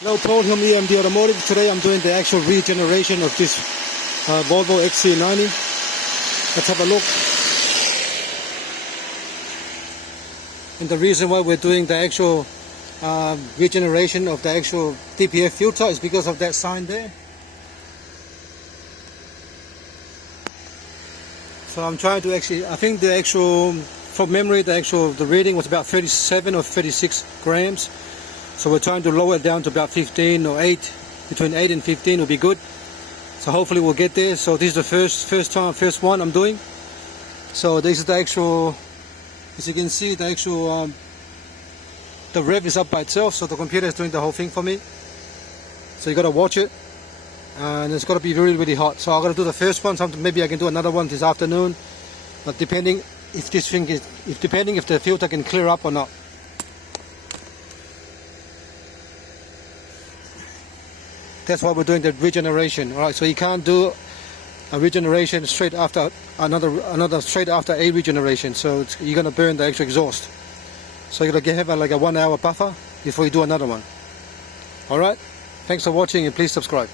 Hello, Paul from EMD Automotive. Today I'm doing the actual regeneration of this Volvo XC90. Let's have a look. And the reason why we're doing the actual regeneration of the actual DPF filter is because of that sign there. So I'm trying to actually, I think the actual, from memory, the reading was about 37 or 36 grams. So we're trying to lower it down to about 15 or 8, between 8 and 15 will be good. So hopefully we'll get there. So this is the first one I'm doing. So this is the actual, as you can see, the actual, the rev is up by itself. So the computer is doing the whole thing for me. So you got to watch it. And it's got to be really, really hot. So I'm going to do the first one. Maybe I can do another one this afternoon. But depending if this thing is, depending if the filter can clear up or not. That's why we're doing the regeneration. All right, so you can't do a regeneration straight after another straight after a regeneration. So you're gonna burn the actual exhaust. So you're gonna have like a 1 hour buffer before you do another one. All right. Thanks for watching and please subscribe.